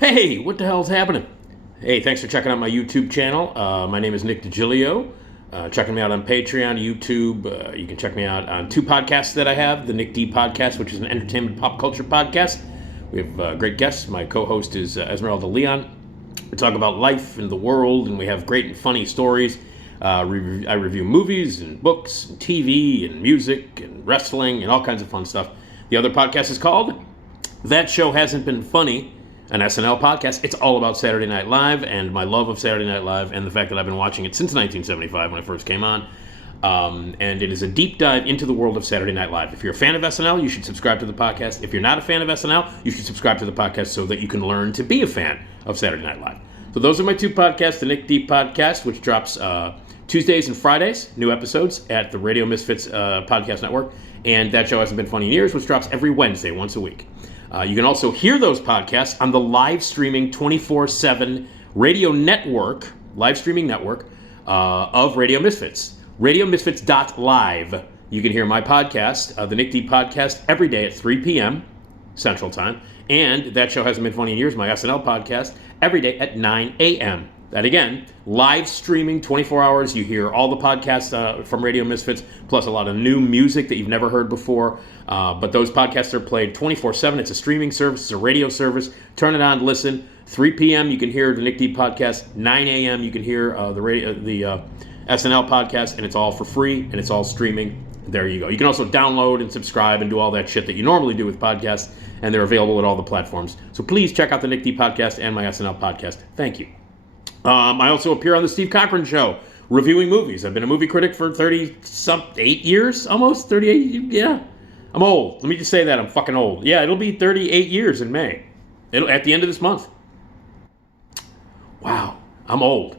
Hey, what the hell's happening? Hey, thanks for checking out my YouTube channel. My name is Nick Digilio. Checking me out on Patreon, YouTube. You can check me out on two podcasts that I have. The Nick D Podcast, which is an entertainment pop culture podcast. We have great guests. My co-host is Esmeralda Leon. We talk about life and the world, and we have great and funny stories. I review movies and books and TV and music and wrestling and all kinds of fun stuff. The other podcast is called That Show Hasn't Been Funny, an SNL podcast. It's all about Saturday Night Live and my love of Saturday Night Live and the fact that I've been watching it since 1975 when it first came on. And it is a deep dive into the world of Saturday Night Live. If you're a fan of SNL, you should subscribe to the podcast. If you're not a fan of SNL, you should subscribe to the podcast so that you can learn to be a fan of Saturday Night Live. So those are my two podcasts, the Nick D Podcast, which drops Tuesdays and Fridays, new episodes at the Radio Misfits Podcast Network, and That Show Hasn't Been Funny in Years, which drops every Wednesday, once a week. You can also hear those podcasts on the live streaming 24/7 radio network, live streaming network of Radio Misfits. RadioMisfits.live. You can hear my podcast, the Nick D Podcast, every day at 3 p.m. Central Time. And That Show Hasn't Been Funny in Years, my SNL podcast, every day at 9 a.m. That again, live streaming 24 hours. You hear all the podcasts from Radio Misfits, plus a lot of new music that you've never heard before. But those podcasts are played 24/7. It's a streaming service. It's a radio service. Turn it on, listen. 3 p.m. you can hear the Nick D Podcast. 9 a.m. you can hear the SNL podcast, and it's all for free, and it's all streaming. There you go. You can also download and subscribe and do all that shit that you normally do with podcasts, and they're available at all the platforms. So please check out the Nick D Podcast and my SNL podcast. Thank you. I also appear on the Steve Cochran Show, reviewing movies. I've been a movie critic for 38 years, almost 38. Yeah, I'm old. Let me just say that I'm fucking old. Yeah, it'll be 38 years in May. At the end of this month. Wow, I'm old.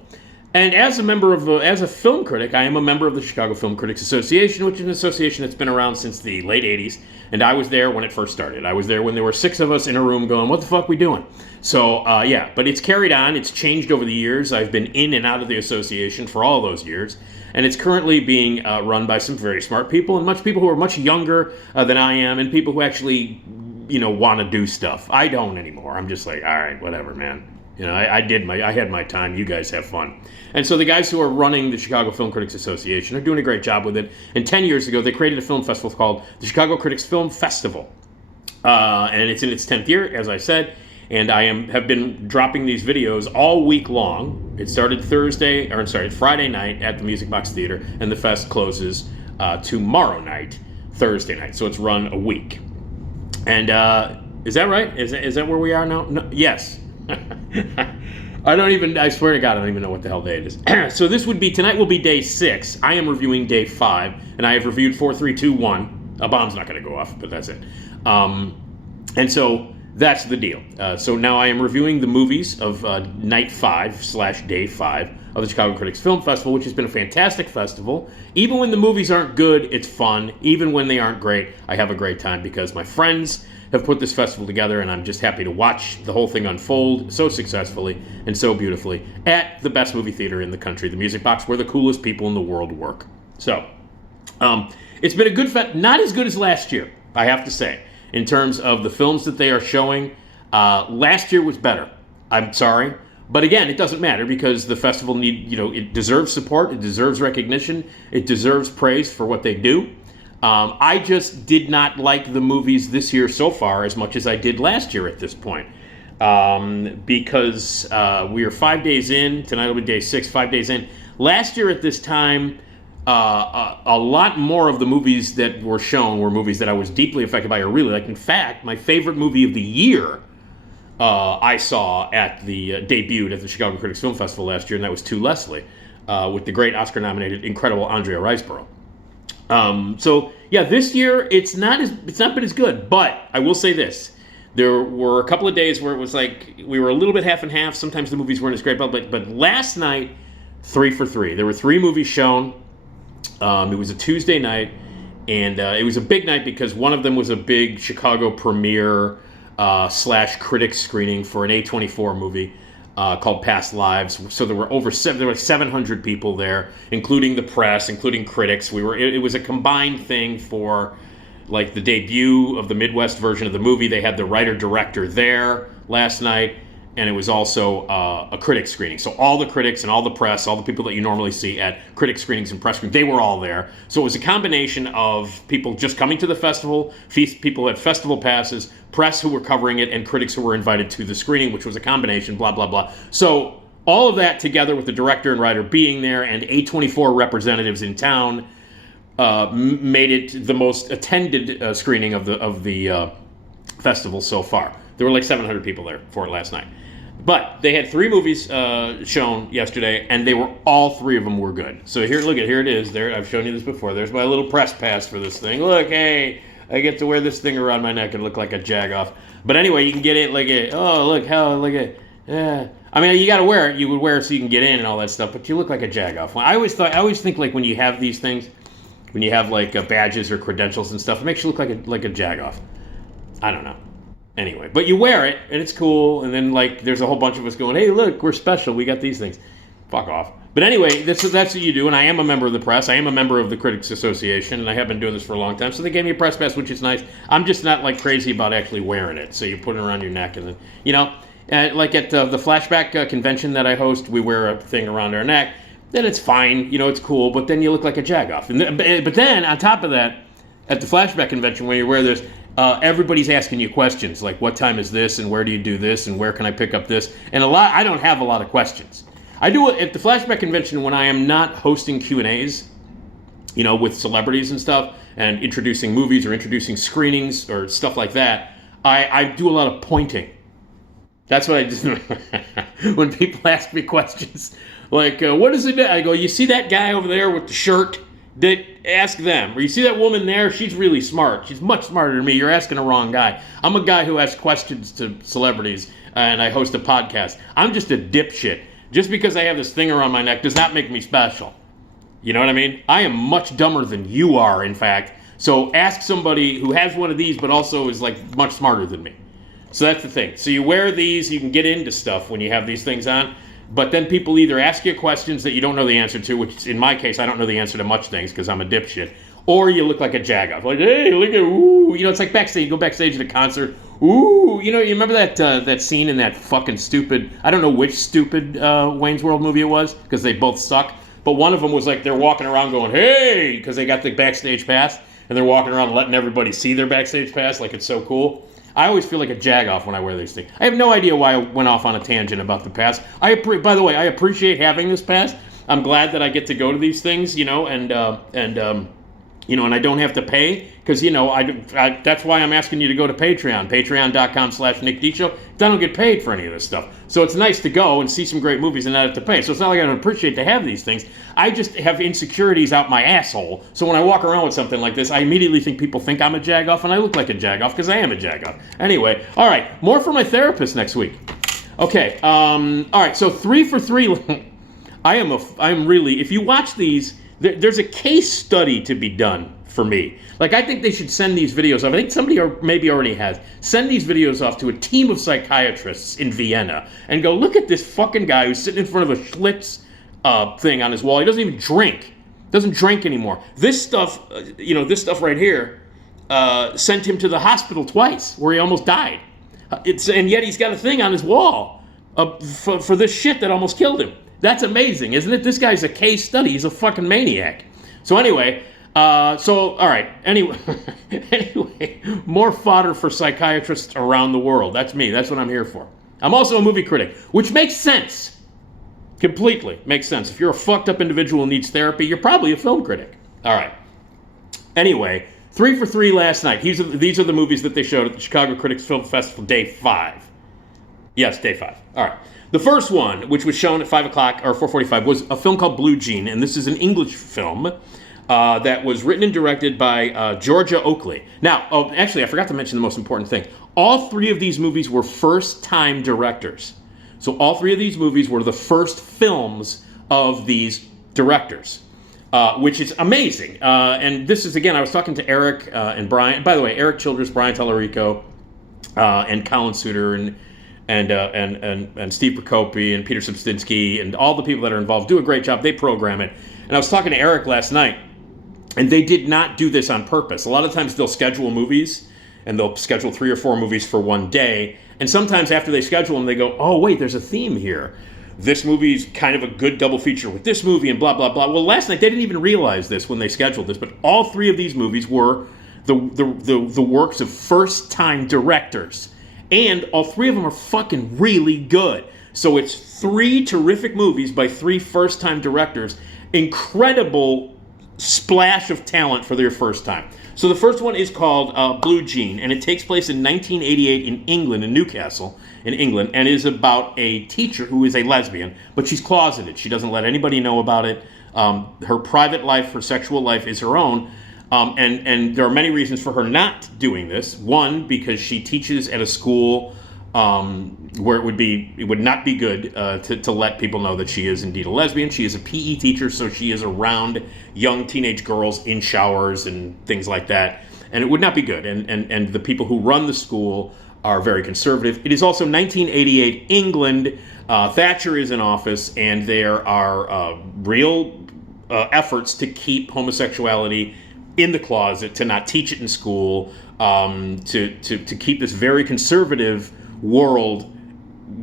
And as a film critic, I am a member of the Chicago Film Critics Association, which is an association that's been around since the late 80s. And I was there when it first started. I was there when there were 6 of us in a room going, what the fuck we doing? So, yeah, but it's carried on. It's changed over the years. I've been in and out of the association for all those years. And it's currently being run by some very smart people and people who are much younger than I am, and people who actually, want to do stuff. I don't anymore. I'm just like, all right, whatever, man. I had my time. You guys have fun. And so the guys who are running the Chicago Film Critics Association are doing a great job with it. And 10 years ago, they created a film festival called the Chicago Critics Film Festival. And it's in its 10th year, as I said. And I have been dropping these videos all week long. It started Friday night at the Music Box Theater, and the fest closes tomorrow night, Thursday night. So it's run a week. And is that right? Is that where we are now? No, yes. I swear to God, I don't even know what the hell day it is. So tonight will be day 6. I am reviewing day 5, and I have reviewed 4, 3, 2, 1. A bomb's not going to go off, but that's it. And so that's the deal. So now I am reviewing the movies of night 5/day 5 of the Chicago Critics Film Festival, which has been a fantastic festival. Even when the movies aren't good, it's fun. Even when they aren't great, I have a great time because my friends have put this festival together, and I'm just happy to watch the whole thing unfold so successfully and so beautifully at the best movie theater in the country, the Music Box, where the coolest people in the world work. So, it's been a good fest, not as good as last year, I have to say, in terms of the films that they are showing. Last year was better. I'm sorry. But again, it doesn't matter because the festival it deserves support, it deserves recognition, it deserves praise for what they do. I just did not like the movies this year so far as much as I did last year at this point. Because we are 5 days in. Tonight will be day 6, 5 days in. Last year at this time, a lot more of the movies that were shown were movies that I was deeply affected by or really liked. In fact, my favorite movie of the year I saw at the debuted at the Chicago Critics Film Festival last year, and that was To Leslie, with the great Oscar-nominated, incredible Andrea Riseborough. So yeah, this year it's not been as good, but I will say this. There were a couple of days where it was like we were a little bit half and half. Sometimes the movies weren't as great, but last night, 3 for 3. There were 3 movies shown. It was a Tuesday night, and it was a big night because one of them was a big Chicago premiere / critic screening for an A24 movie called Past Lives. So there were 700 people there, including the press, including critics. It was a combined thing for like the debut of the Midwest version of the movie. They had the writer-director there last night, and it was also a critic screening. So all the critics and all the press, all the people that you normally see at critic screenings and press screenings, they were all there. So it was a combination of people just coming to the festival, people who had festival passes, press who were covering it, and critics who were invited to the screening, which was a combination, blah, blah, blah. So all of that together with the director and writer being there and A24 representatives in town made it the most attended screening of the festival so far. There were like 700 people there for it last night. But they had 3 movies shown yesterday, and all 3 of them were good. So here it is. There, I've shown you this before. There's my little press pass for this thing. Look, hey, I get to wear this thing around my neck and look like a jagoff. But anyway, you can get it like I mean, you got to wear it. You would wear it so you can get in and all that stuff. But you look like a jagoff. I always think like when you have these things, when you have like badges or credentials and stuff, it makes you look like a jagoff. I don't know. Anyway, but you wear it, and it's cool, and then, like, there's a whole bunch of us going, hey, look, we're special, we got these things. Fuck off. But anyway, that's what you do, and I am a member of the press, I am a member of the Critics Association, and I have been doing this for a long time, so they gave me a press pass, which is nice. I'm just not, like, crazy about actually wearing it, so you put it around your neck, and then, you know, like at the Flashback convention that I host, we wear a thing around our neck, then it's fine, you know, it's cool, but then you look like a jagoff. But then, on top of that, at the Flashback convention, when you wear this, everybody's asking you questions like what time is this and where do you do this and where can I pick up this, and I don't have a lot of questions. I do it at the Flashback convention when I am not hosting Q&As, you know, with celebrities and stuff and introducing movies or introducing screenings or stuff like that. I do a lot of pointing. That's what I do when people ask me questions like what is it, I go, you see that guy over there with the shirt? Ask them. Or you see that woman there? She's really smart. She's much smarter than me. You're asking the wrong guy. I'm a guy who asks questions to celebrities, and I host a podcast. I'm just a dipshit. Just because I have this thing around my neck does not make me special. You know what I mean? I am much dumber than you are, in fact. So ask somebody who has one of these, but also is like much smarter than me. So that's the thing. So you wear these, you can get into stuff when you have these things on. But then people either ask you questions that you don't know the answer to, which in my case, I don't know the answer to much things because I'm a dipshit, or you look like a jagoff. Like, hey, look at, ooh. You know, it's like backstage. You go backstage at a concert. Ooh. You know, you remember that scene in that fucking stupid, I don't know which stupid Wayne's World movie it was, because they both suck. But one of them was like they're walking around going, hey, because they got the backstage pass, and they're walking around letting everybody see their backstage pass like it's so cool. I always feel like a jagoff when I wear these things. I have no idea why I went off on a tangent about the pass. By the way, I appreciate having this pass. I'm glad that I get to go to these things, you know, and I don't have to pay because, you know, that's why I'm asking you to go to Patreon, patreon.com/NickDShow. I don't get paid for any of this stuff. So it's nice to go and see some great movies and not have to pay. So it's not like I don't appreciate to have these things. I just have insecurities out my asshole. So when I walk around with something like this, I immediately think people think I'm a jagoff, and I look like a jagoff because I am a jagoff. Anyway, all right, more for my therapist next week. Okay, all right, so 3 for 3. I'm really, if you watch these, there's a case study to be done for me. Like, I think they should send these videos off. I think somebody maybe already has. Send these videos off to a team of psychiatrists in Vienna and go, look at this fucking guy who's sitting in front of a Schlitz thing on his wall. He doesn't even drink. Doesn't drink anymore. This stuff, this stuff right here sent him to the hospital twice where he almost died. And yet he's got a thing on his wall for this shit that almost killed him. That's amazing, isn't it? This guy's a case study. He's a fucking maniac. So anyway, all right. Anyway, more fodder for psychiatrists around the world. That's me. That's what I'm here for. I'm also a movie critic, which makes sense. Completely makes sense. If you're a fucked up individual who needs therapy, you're probably a film critic. All right. Anyway, 3 for 3 last night. These are the movies that they showed at the Chicago Critics Film Festival, Day 5. Yes, Day 5. All right. The first one, which was shown at 5 o'clock or 4:45, was a film called Blue Jean, and this is an English film that was written and directed by Georgia Oakley. Now, actually, I forgot to mention the most important thing. All 3 of these movies were first-time directors. So all 3 of these movies were the first films of these directors, which is amazing. And this is, again, I was talking to Eric and Brian. By the way, Eric Childress, Brian Tallarico, and Colin Suter, and Steve Prokopi and Peter Substinsky and all the people that are involved do a great job. They program it. And I was talking to Eric last night, and they did not do this on purpose. A lot of times they'll schedule movies, and they'll schedule 3 or 4 movies for one day, And sometimes after they schedule them, they go, oh, wait, there's a theme here. This movie's kind of a good double feature with this movie and blah, blah, blah. Well, last night, they didn't even realize this when they scheduled this, but all three of these movies were the works of first-time directors. And all three of them are fucking really good. So it's three terrific movies by three first-time directors. Incredible splash of talent for their first time. So the first one is called Blue Jean, and it takes place in 1988 in England, in Newcastle, in England, and is about a teacher who is a lesbian, but she's closeted. She doesn't let anybody know about it. Her private life, her sexual life is her own, and there are many reasons for her not doing this. One, because she teaches at a school where it would not be good to let people know that she is indeed a lesbian. She is a PE teacher, so she is around young teenage girls in showers and things like that, and it would not be good. And the people who run the school are very conservative. It is also 1988 England. Thatcher is in office, and there are real efforts to keep homosexuality in the closet, to not teach it in school, to keep this very conservative world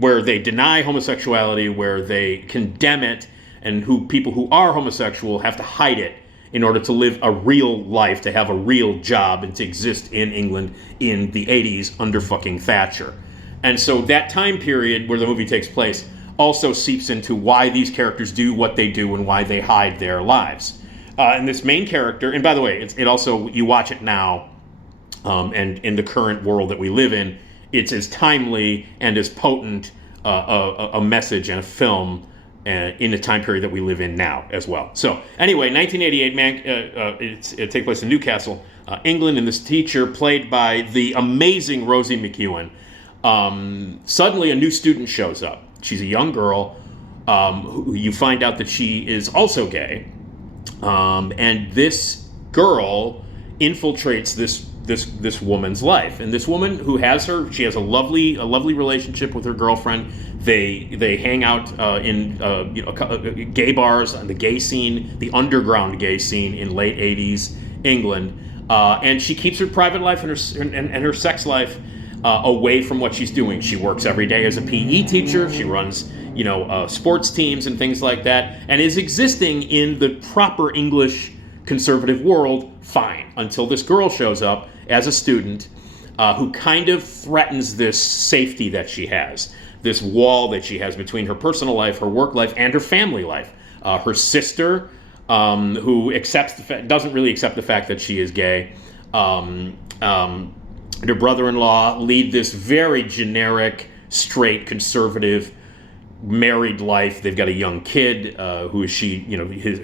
where they deny homosexuality, where they condemn it, and people who are homosexual have to hide it in order to live a real life, to have a real job, and to exist in England in the 80s under fucking Thatcher. And so that time period where the movie takes place also seeps into why these characters do what they do and why they hide their lives. And this main character, and by the way, it also, you watch it now, and in the current world that we live in, it's as timely and as potent a message and a film in the time period that we live in now as well. So anyway, 1988, it takes place in Newcastle, England, and this teacher, played by the amazing Rosie McEwen, suddenly a new student shows up. She's a young girl who you find out that she is also gay, and this girl infiltrates this woman's life, and this woman who she has a lovely relationship with her girlfriend. They hang out in gay bars, on the gay scene, the underground gay scene in late 80s England, and she keeps her private life and her sex life away from what she's doing. She works every day as a PE teacher. She runs sports teams and things like that, and is existing in the proper English conservative world fine, until this girl shows up as a student who kind of threatens this safety that she has, this wall that she has between her personal life, her work life, and her family life. Her sister, who doesn't really accept the fact that she is gay, and her brother-in-law lead this very generic, straight, conservative, married life. They've got a young kid who is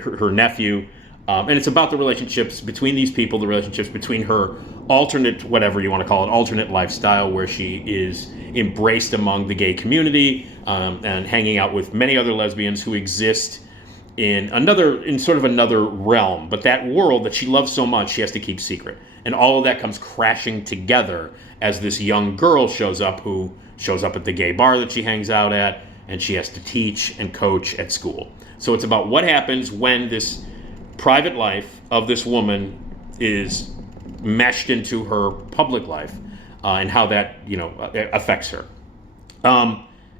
her nephew. And it's about the relationships between these people, the relationships between her alternate, whatever you want to call it, alternate lifestyle, where she is embraced among the gay community, and hanging out with many other lesbians who exist in sort of another realm. But that world that she loves so much, she has to keep secret. And all of that comes crashing together as this young girl shows up at the gay bar that she hangs out at, and she has to teach and coach at school. So it's about what happens when this private life of this woman is meshed into her public life, and how that affects her.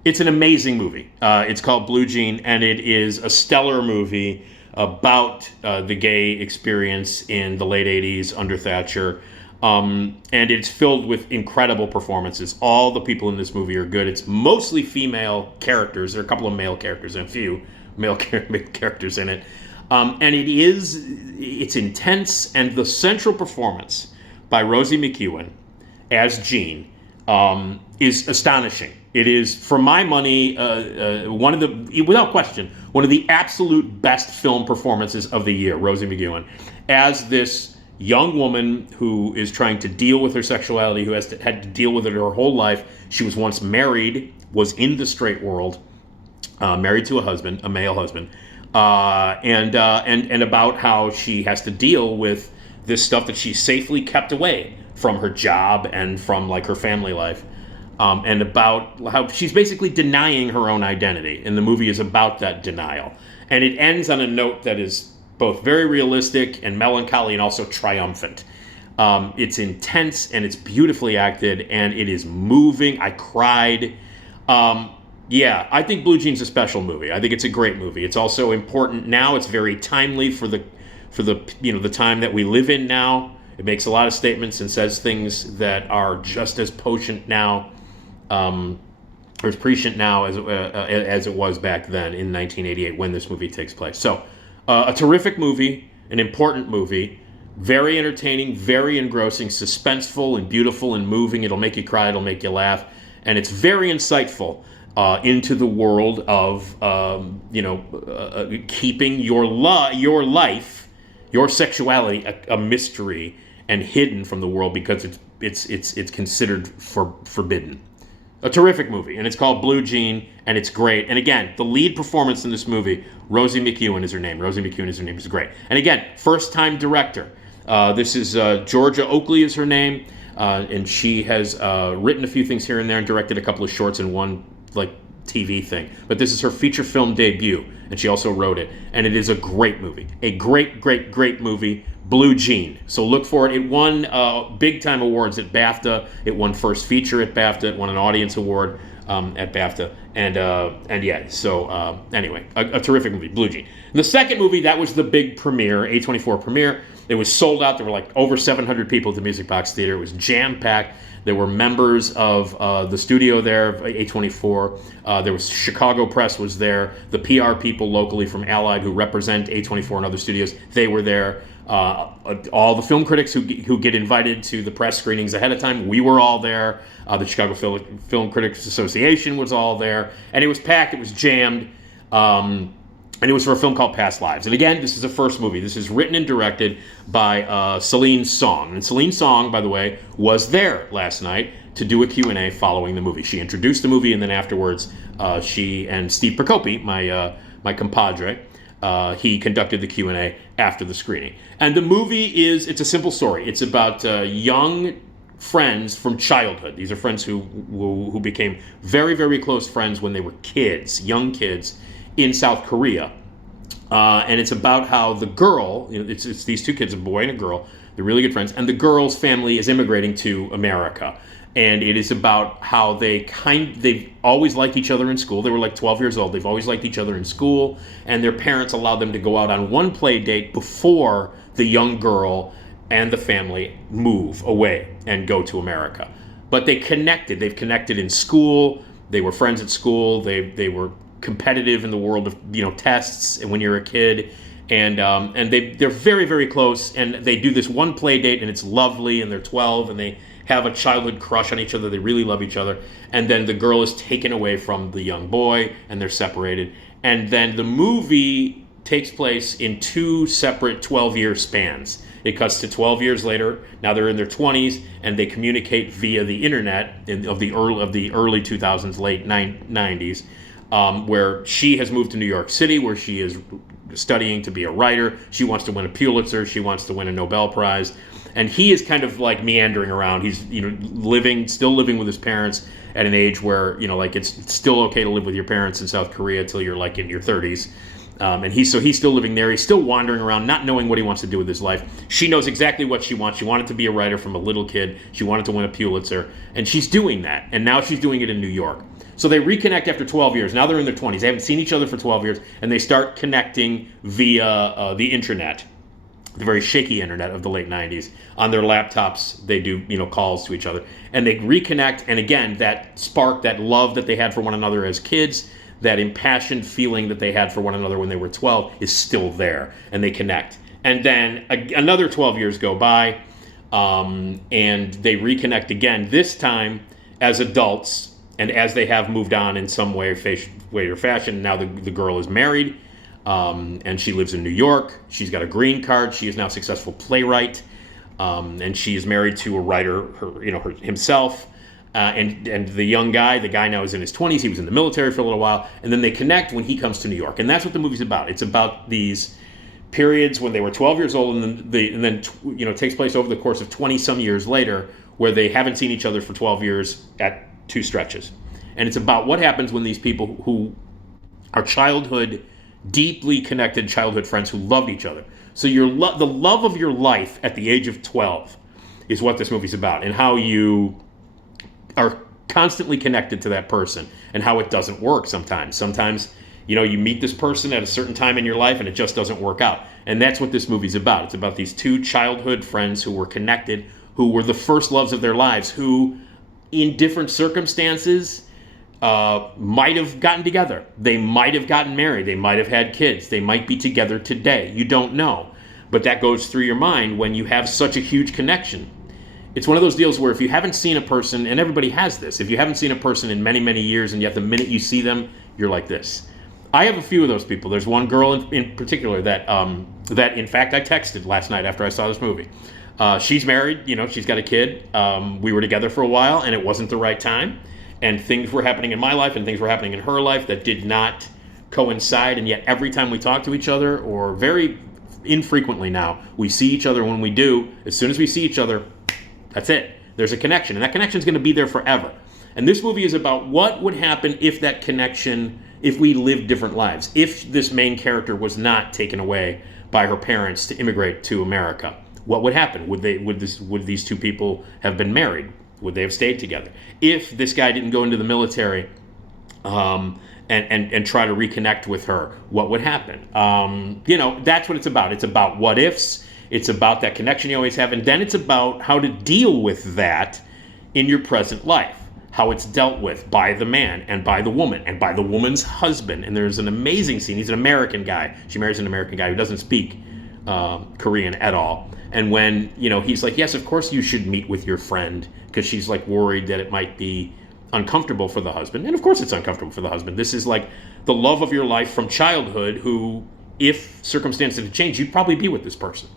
It's an amazing movie. It's called Blue Jean, and it is a stellar movie about the gay experience in the late 80s under Thatcher, and it's filled with incredible performances. All the people in this movie are good. It's mostly female characters. There are a couple of male characters and a few male characters in it. And it's intense, and the central performance by Rosie McEwen as Jean is astonishing. It is, for my money, without question, one of the absolute best film performances of the year. Rosie McEwen as this young woman who is trying to deal with her sexuality, who had to deal with it her whole life. She was once married, was in the straight world, married to a male husband. And about how she has to deal with this stuff that she's safely kept away from her job and from her family life, and about how she's basically denying her own identity. And the movie is about that denial. And it ends on a note that is both very realistic and melancholy and also triumphant. It's intense and it's beautifully acted and it is moving. I cried. Yeah, I think Blue Jean's a special movie. I think it's a great movie. It's also important now. It's very timely for the the time that we live in now. It makes a lot of statements and says things that are just as potent now, or as prescient now as it was back then in 1988 when this movie takes place. So, a terrific movie, an important movie, very entertaining, very engrossing, suspenseful and beautiful and moving. It'll make you cry. It'll make you laugh, and it's very insightful into the world of keeping your life, your sexuality a mystery and hidden from the world because it's considered forbidden. A terrific movie, and it's called Blue Jean, and it's great. And again, the lead performance in this movie, Rosie McEwen is her name. Rosie McEwen is her name. It's great. And again, first-time director. This is Georgia Oakley is her name, and she has written a few things here and there and directed a couple of shorts and one TV thing. But this is her feature film debut, and she also wrote it. And it is a great movie. A great, great, great movie, Blue Jean. So look for it. It won big-time awards at BAFTA. It won First Feature at BAFTA. It won an Audience Award at BAFTA. And yeah, so anyway, a terrific movie, Blue Jean. And the second movie, that was the big premiere, A24 premiere. It was sold out. There were over 700 people at the Music Box Theater. It was jam-packed. There were members of the studio there, A24. There was Chicago Press was there. The PR people locally from Allied who represent A24 and other studios, they were there. All the film critics who get invited to the press screenings ahead of time, we were all there. The Chicago Film Critics Association was all there. And it was packed. It was jammed. And it was for a film called Past Lives. And again, this is a first movie. This is written and directed by Celine Song. And Celine Song, by the way, was there last night to do a Q&A following the movie. She introduced the movie, and then afterwards, she and Steve Procopi, my compadre, he conducted the Q&A after the screening. And the movie it's a simple story. It's about young friends from childhood. These are friends who became very, very close friends when they were kids, young kids, in South Korea. And it's about how the girl, it's these two kids, a boy and a girl, they're really good friends, and the girl's family is immigrating to America. And it is about how they've always liked each other in school. They were 12 years old. They've always liked each other in school, and their parents allowed them to go out on one play date before the young girl and the family move away and go to America. But they connected. They've connected in school. They were friends at school. They were competitive in the world of tests and when you're a kid, and they're very, very close, and they do this one play date, and it's lovely, and they're 12, and they have a childhood crush on each other. They really love each other, and then the girl is taken away from the young boy, and they're separated, and then the movie takes place in two separate 12-year spans. It cuts to 12 years later. Now they're in their 20s, and they communicate via the internet of the early 2000s, late 90s. Where she has moved to New York City, where she is studying to be a writer. She wants to win a Pulitzer. She wants to win a Nobel Prize. And he is kind of meandering around. He's, still living with his parents at an age where, it's still okay to live with your parents in South Korea until you're in your 30s. And he's still living there. He's still wandering around, not knowing what he wants to do with his life. She knows exactly what she wants. She wanted to be a writer from a little kid. She wanted to win a Pulitzer. And she's doing that. And now she's doing it in New York. So they reconnect after 12 years. Now they're in their 20s. They haven't seen each other for 12 years, and they start connecting via the internet, the very shaky internet of the late 90s. On their laptops, they do calls to each other, and they reconnect. And again, that spark, that love that they had for one another as kids, that impassioned feeling that they had for one another when they were 12 is still there, and they connect. And then another 12 years go by, and they reconnect again, this time as adults. And as they have moved on in some way or fashion, now the girl is married, and she lives in New York. She's got a green card. She is now a successful playwright, and she is married to a writer himself. And the young guy, the guy now is in his 20s. He was in the military for a little while, and then they connect when he comes to New York. And that's what the movie's about. It's about these periods when they were 12 years old, and then it takes place over the course of 20-some years later, where they haven't seen each other for 12 years at two stretches. And it's about what happens when these people who are deeply connected childhood friends who loved each other. So the love of your life at the age of 12 is what this movie's about, and how you are constantly connected to that person, and how it doesn't work sometimes. Sometimes, you meet this person at a certain time in your life and it just doesn't work out. And that's what this movie's about. It's about these two childhood friends who were connected, who were the first loves of their lives, who in different circumstances might have gotten together. They might have gotten married. They might have had kids. They might be together today. You don't know. But that goes through your mind when you have such a huge connection. It's one of those deals where if you haven't seen a person, and everybody has this, if you haven't seen a person in many, many years, and yet the minute you see them, you're like this. I have a few of those people. There's one girl in particular that in fact I texted last night after I saw this movie. She's married, she's got a kid. We were together for a while and it wasn't the right time. And things were happening in my life and things were happening in her life that did not coincide. And yet every time we talk to each other, or very infrequently now, we see each other. When we do, as soon as we see each other, that's it. There's a connection, and that connection is going to be there forever. And this movie is about what would happen if that connection, if we lived different lives, if this main character was not taken away by her parents to immigrate to America. What would happen? Would these two people have been married? Would they have stayed together? If this guy didn't go into the military and try to reconnect with her, what would happen? That's what it's about. It's about what ifs. It's about that connection you always have. And then it's about how to deal with that in your present life. How it's dealt with by the man and by the woman and by the woman's husband. And there's an amazing scene. He's an American guy. She marries an American guy who doesn't speak Korean at all. And when, he's like, yes, of course you should meet with your friend, because she's like worried that it might be uncomfortable for the husband. And of course it's uncomfortable for the husband. This is like the love of your life from childhood, who, if circumstances had changed, you'd probably be with this person.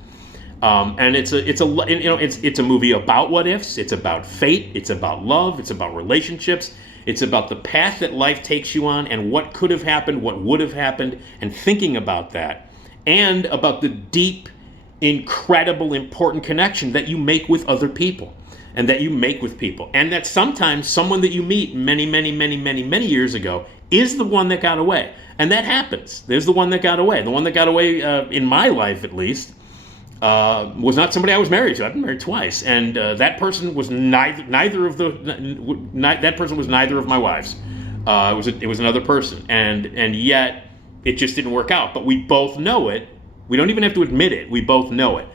And it's a movie about what ifs. It's about fate. It's about love. It's about relationships. It's about the path that life takes you on, and what could have happened, what would have happened, and thinking about that, and about the deep, incredible, important connection that you make with other people, and that you make with people, and that sometimes someone that you meet many, many, many, many, many years ago is the one that got away. And that happens. There's the one that got away. The one that got away, in my life at least, was not somebody I was married to. I've been married twice, and that person was neither of my wives. It was another person, and yet it just didn't work out. But we both know it. We don't even have to admit it. We both know it.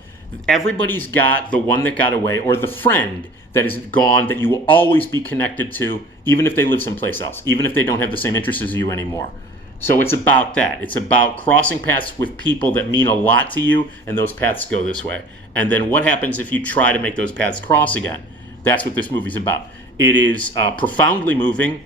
Everybody's got the one that got away, or the friend that is gone, that you will always be connected to, even if they live someplace else, even if they don't have the same interests as you anymore. So it's about that. It's about crossing paths with people that mean a lot to you, and those paths go this way. And then what happens if you try to make those paths cross again? That's what this movie's about. It is profoundly moving.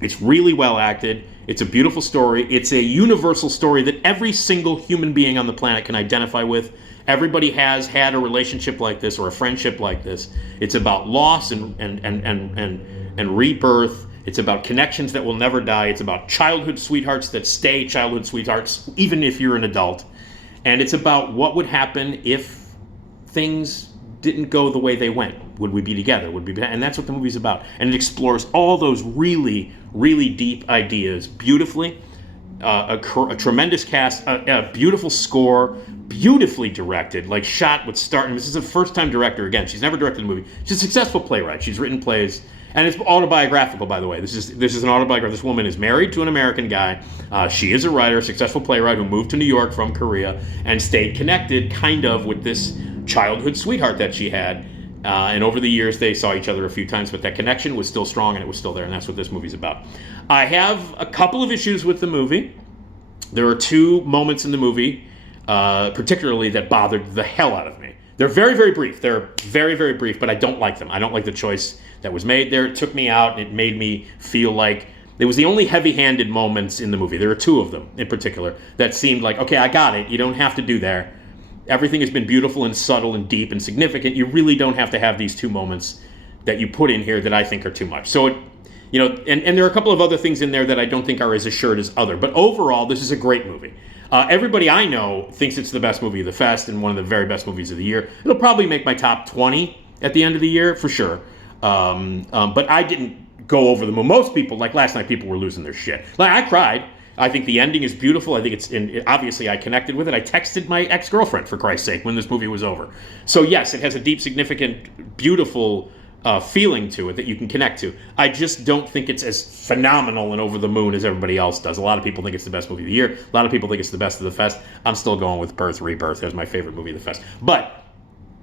It's really well acted. It's a beautiful story. It's a universal story that every single human being on the planet can identify with. Everybody has had a relationship like this, or a friendship like this. It's about loss and rebirth. It's about connections that will never die. It's about childhood sweethearts that stay childhood sweethearts, even if you're an adult. And it's about what would happen if things didn't go the way they went. Would we be together? And that's what the movie's about. And it explores all those really, really deep ideas beautifully. A tremendous cast, a beautiful score, beautifully directed, like shot with start. And this is a first-time director. Again, she's never directed a movie. She's a successful playwright. She's written plays. And it's autobiographical, by the way. This is an autobiography. This woman is married to an American guy. She is a writer, a successful playwright who moved to New York from Korea and stayed connected, kind of, with this childhood sweetheart that she had. And over the years, they saw each other a few times, but that connection was still strong, and it was still there, and that's what this movie's about. I have a couple of issues with the movie. There are two moments in the movie, particularly, that bothered the hell out of me. They're very, very brief. They're very, very brief, but I don't like them. I don't like the choice that was made there. It took me out, and it made me feel like it was the only heavy-handed moments in the movie. There are two of them in particular that seemed like, okay, I got it. You don't have to do there. Everything has been beautiful and subtle and deep and significant. You really don't have to have these two moments that you put in here that I think are too much. So, and there are a couple of other things in there that I don't think are as assured as other. But overall, this is a great movie. Everybody I know thinks it's the best movie of the fest and one of the very best movies of the year. It'll probably make my top 20 at the end of the year, for sure. But I didn't go over the moon. Most people, like last night, people were losing their shit. Like, I cried. I think the ending is beautiful. I think obviously I connected with it. I texted my ex-girlfriend, for Christ's sake, when this movie was over. So yes, it has a deep, significant, beautiful feeling to it that you can connect to. I just don't think it's as phenomenal and over the moon as everybody else does. A lot of people think it's the best movie of the year. A lot of people think it's the best of the fest. I'm still going with Birth, Rebirth as my favorite movie of the fest. But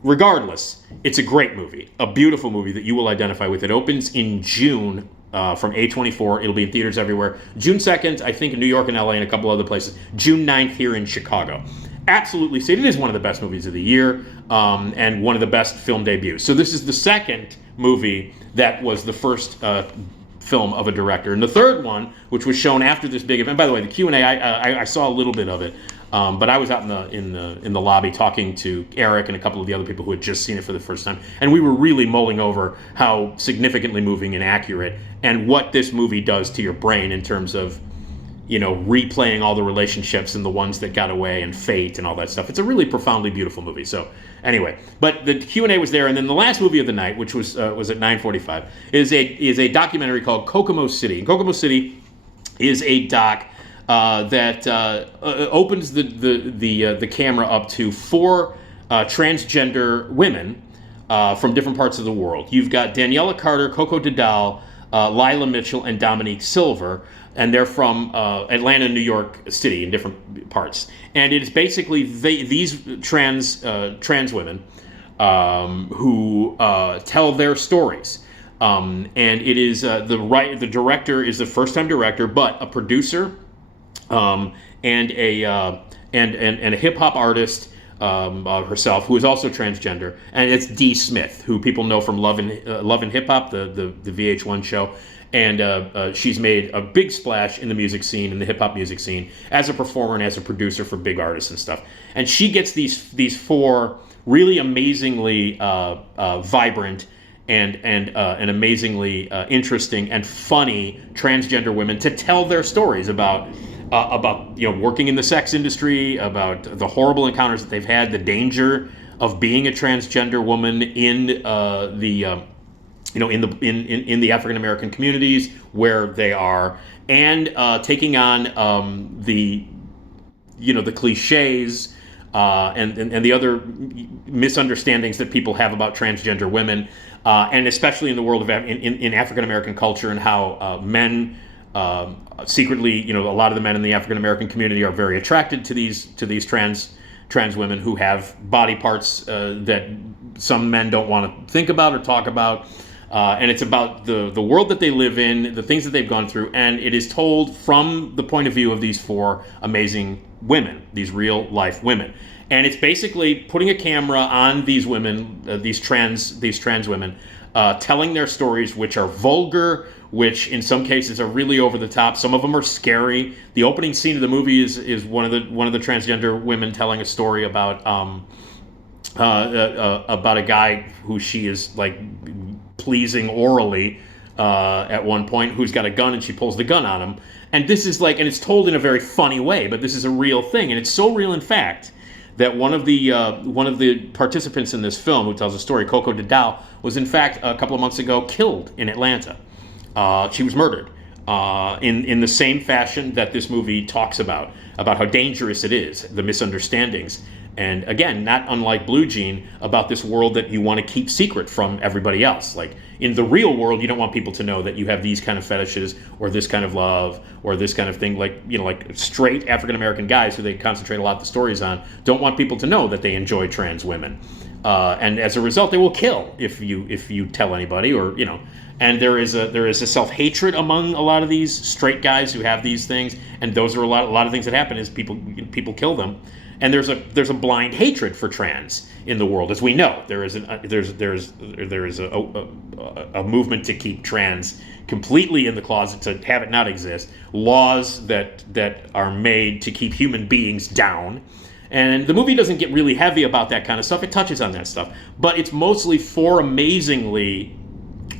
regardless, it's a great movie, a beautiful movie that you will identify with. It opens in June from A24. It'll be in theaters everywhere. June 2nd, I think in New York and LA and a couple other places. June 9th here in Chicago. Absolutely see it. It is one of the best movies of the year and one of the best film debuts. So this is the second movie that was the first film of a director. And the third one, which was shown after this big event. By the way, the Q&A, I saw a little bit of it. But I was out in the lobby talking to Eric and a couple of the other people who had just seen it for the first time, and we were really mulling over how significantly moving and accurate, and what this movie does to your brain in terms of, replaying all the relationships and the ones that got away and fate and all that stuff. It's a really profoundly beautiful movie. So anyway, but the Q&A was there, and then the last movie of the night, which was at 9:45, is a documentary called Kokomo City. And Kokomo City is a doc that opens the camera up to 4 transgender women from different parts of the world. You've got Daniela Carter, Coco Didal, Lila Mitchell, and Dominique Silver, and they're from Atlanta, New York City, in different parts. And it is basically these trans women who tell their stories. And it is the director is the first-time director, but a producer. And a hip hop artist herself, who is also transgender, and it's Dee Smith, who people know from Love and Hip Hop, the VH1 show, and she's made a big splash in the music scene, in the hip hop music scene, as a performer and as a producer for big artists and stuff. And she gets these 4 really amazingly vibrant and amazingly interesting and funny transgender women to tell their stories about working in the sex industry, about the horrible encounters that they've had, the danger of being a transgender woman in the African American communities where they are, and taking on the cliches and the other misunderstandings that people have about transgender women, and especially in the world of in African American culture, and how men. Secretly, a lot of the men in the African American community are very attracted to these trans women who have body parts that some men don't want to think about or talk about, and it's about the world that they live in, the things that they've gone through, and it is told from the point of view of these 4 amazing women, these real life women, and it's basically putting a camera on these women, these trans women, telling their stories, which are vulgar, which in some cases are really over the top. Some of them are scary. The opening scene of the movie is one of the transgender women telling a story about a guy who she is like pleasing orally at one point, who's got a gun, and she pulls the gun on him. And this is and it's told in a very funny way, but this is a real thing, and it's so real, in fact, that one of the participants in this film, who tells the story, Coco Didal, was in fact a couple of months ago killed in Atlanta. She was murdered in the same fashion that this movie talks about how dangerous it is, the misunderstandings. And again, not unlike Blue Jean, about this world that you want to keep secret from everybody else. Like in the real world, you don't want people to know that you have these kind of fetishes or this kind of love or this kind of thing. Like straight African American guys who they concentrate a lot of the stories on don't want people to know that they enjoy trans women. And as a result, they will kill if you tell anybody, or And there is a self-hatred among a lot of these straight guys who have these things, and those are a lot of things that happen is people kill them. And there's a blind hatred for trans in the world, as we know. There is a movement to keep trans completely in the closet, to have it not exist. Laws that are made to keep human beings down. And the movie doesn't get really heavy about that kind of stuff. It touches on that stuff, but it's mostly 4 amazingly,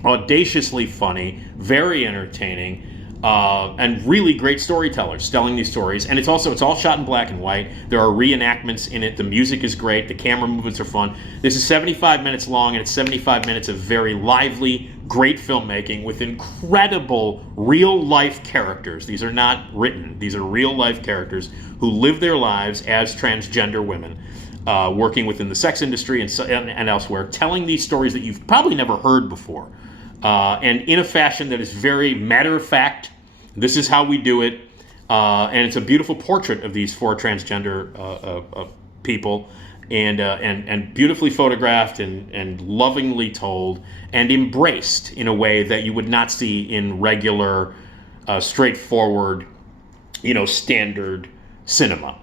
audaciously funny, very entertaining, and really great storytellers telling these stories. And it's all shot in black and white. There are reenactments in it. The music is great. The camera movements are fun. This is 75 minutes long, and it's 75 minutes of very lively, great filmmaking with incredible real-life characters. These are not written. These are real-life characters who live their lives as transgender women, working within the sex industry and elsewhere, telling these stories that you've probably never heard before, and in a fashion that is very matter-of-fact. This is how we do it, and it's a beautiful portrait of these four transgender people, and beautifully photographed and lovingly told and embraced in a way that you would not see in regular, straightforward, standard cinema.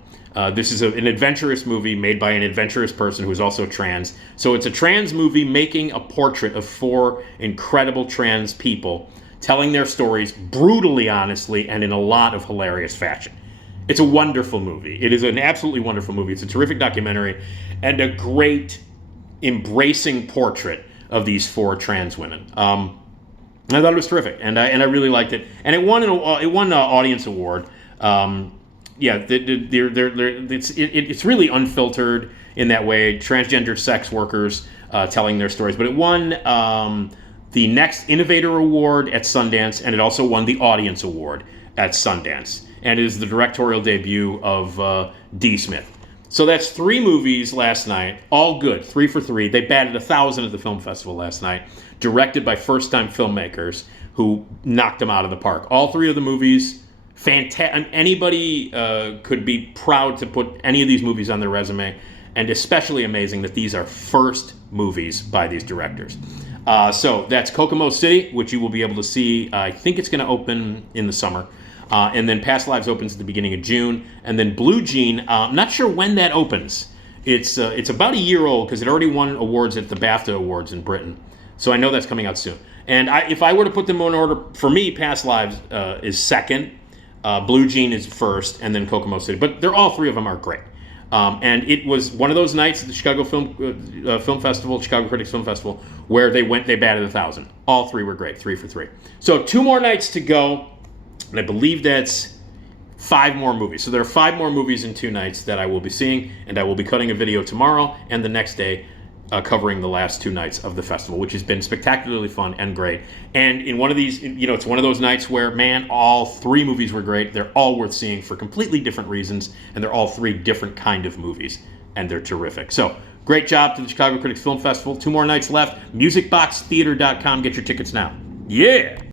This is an adventurous movie made by an adventurous person who is also trans. So it's a trans movie making a portrait of four incredible trans people telling their stories brutally honestly and in a lot of hilarious fashion. It's a wonderful movie. It is an absolutely wonderful movie. It's a terrific documentary and a great embracing portrait of these four trans women. I thought it was terrific, and I really liked it. And it won an audience award. It's really unfiltered in that way. Transgender sex workers telling their stories, but it won the Next Innovator Award at Sundance, and it also won the Audience Award at Sundance. And it is the directorial debut of D. Smith. So that's 3 movies last night, all good, 3 for 3. They batted 1,000 at the film festival last night, directed by first-time filmmakers who knocked them out of the park. All 3 of the movies, fantastic. Anybody could be proud to put any of these movies on their resume, and especially amazing that these are first movies by these directors. So that's Kokomo City, which you will be able to see. I think it's going to open in the summer. And then Past Lives opens at the beginning of June. And then Blue Jean, I'm not sure when that opens. It's about a year old because it already won awards at the BAFTA Awards in Britain. So I know that's coming out soon. And if I were to put them in order, for me, Past Lives is second, Blue Jean is first, and then Kokomo City. But all 3 of them are great. And it was one of those nights at the Chicago Film Festival, Chicago Critics Film Festival, where they batted 1,000. All 3 were great, 3 for 3. So 2 more nights to go. And I believe that's 5 more movies. So there are 5 more movies in 2 nights that I will be seeing, and I will be cutting a video tomorrow and the next day covering the last 2 nights of the festival, which has been spectacularly fun and great. And in one of these, it's one of those nights where, man, all 3 movies were great. They're all worth seeing for completely different reasons, and they're all 3 different kind of movies, and they're terrific. So great job to the Chicago Critics Film Festival. 2 more nights left. MusicBoxTheater.com. Get your tickets now. Yeah!